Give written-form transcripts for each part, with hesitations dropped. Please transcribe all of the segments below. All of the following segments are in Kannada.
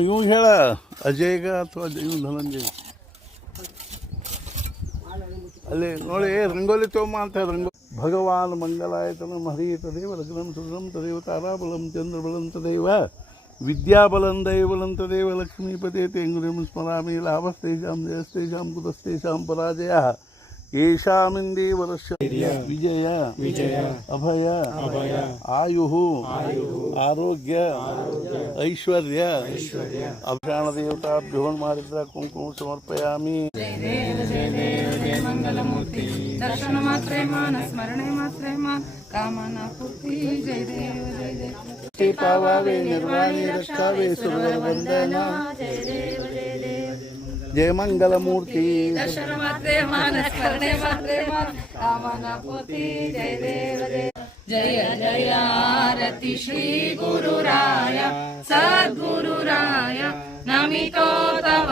ಇವ್ ಹೇಳ ಅಜಯ್ಗ ಅಥವಾ ಇವ್ ಧನಂಜಯ್ ಅಲ್ಲಿ ನೋಡಿ ರಂಗೋಲಿ ತೋಮ ಅಂತ ರಂಗೋ ಭಗವಾನ್ ಮಂಗಲಾಯತನ ಹರಿ ತದೇವ ಲಗ್ನಂ ಸುರಂ ತದೇವ ತಾರಾಬಲಂ ಚಂದ್ರಬಲಂ ತದೇವ ವಿದ್ಯಾಬಲಂ ದೈವಬಲಂ ತದೇವ ಲಕ್ಷ್ಮೀಪತೆ ತೆಂಗುರಿಂ ಸ್ಮರಾಮಿ ಲಾಭಸ್ತೇಷಾಂ ಜಯಸ್ತೇಷಾಂ ಕುತಸ್ತೇಷಾಂ ಪರಾಜಯ ಯೇಷಾಮಿಂದೇ ವರಸ್ಯ ವಿಜಯ ಅಭಯ ಆಯು ಆರೋಗ್ಯ ಐಶ್ವರ್ಯ ಅಭಿಷಾಣ ದೇವತಾಭ್ಯೋ ಮಾಡಿದ್ರ ಕುಂಕುಮ ಸಮರ್ಪಯಾಮಿ. ಮಂಗಲಮೂರ್ತಿ ದರ್ಶನ ಮಾತ್ರೆ ಮಾನ ಸ್ಮರಣೆ ಮಾತ್ರೆ ಮಾನ ಕಾಮನ ಪೂರ್ತಿ ಜಯ ದೇವ ಜಯ ದೇವ ಪಾವಾವೆ ನಿರ್ವಾಣಿ ರಕ್ಷಾವೆ ಸುರವರ ವಂದನ ಜಯ ದೇವ ಜಯ ದೇವ ಜಯ ಮಂಗಲಮೂರ್ತಿ ದರ್ಶನ ಮಾತ್ರೆ ಮಾನ ಸ್ಮರಣೆ ಮಾತ್ರೆ ಮಾನ ಕಾಮನ ಪೂರ್ತಿ ಜಯ ದೇವ ಜಯ ಜಯ ಆರತಿ ಶ್ರೀ ಗುರುರಾಯ ಸದ್ಗುರುರಾಯ ನಮಿತೋ ತವ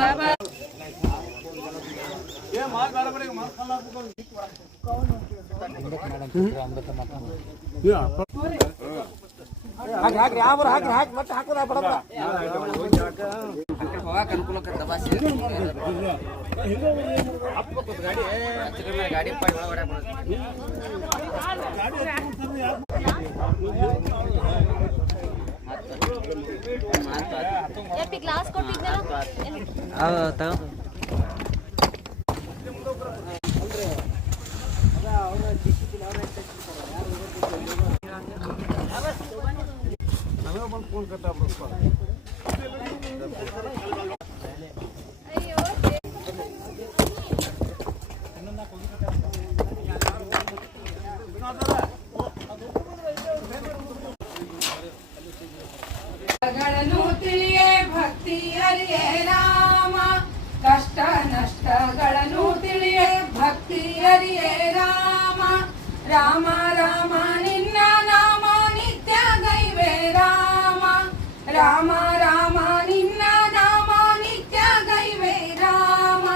ಗ್ಲಾಸ್ ಕೊಟ್ಟಿದ್ನಲ್ಲ ಗಳನ್ನು ತಿಳಿಯೇ ಭಕ್ತಿ ಅರಿಯೇ ರಾಮ ಕಷ್ಟ ನಷ್ಟಗಳನ್ನು ತಿಳಿಯೇ ಭಕ್ತಿ ಅರಿಯೇ ರಾಮ ರಾಮ ರಾಮ ನಿನ್ನ ನಾಮ ನಿತ್ಯ ಗೈವೆ ರಾಮ ರಾಮ ರಾಮ ನಿನ್ನ ನಾಮ ನಿತ್ಯ ಗೈವೆ ರಾಮ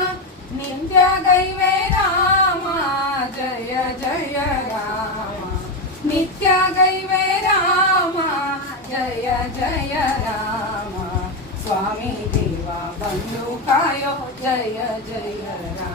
ನಿತ್ಯ ಗೈವೆ ರಾಮ ಜಯ ಜಯ ರಾಮ ನಿತ್ಯ ಗೈವೆ ರಾಮ ಜಯ ಜಯ ರಾಮ ಸ್ವಾಮಿ ದೇವ ಬಂದು ಕಾಯೋ ಜಯ ಜಯ ರಾಮ.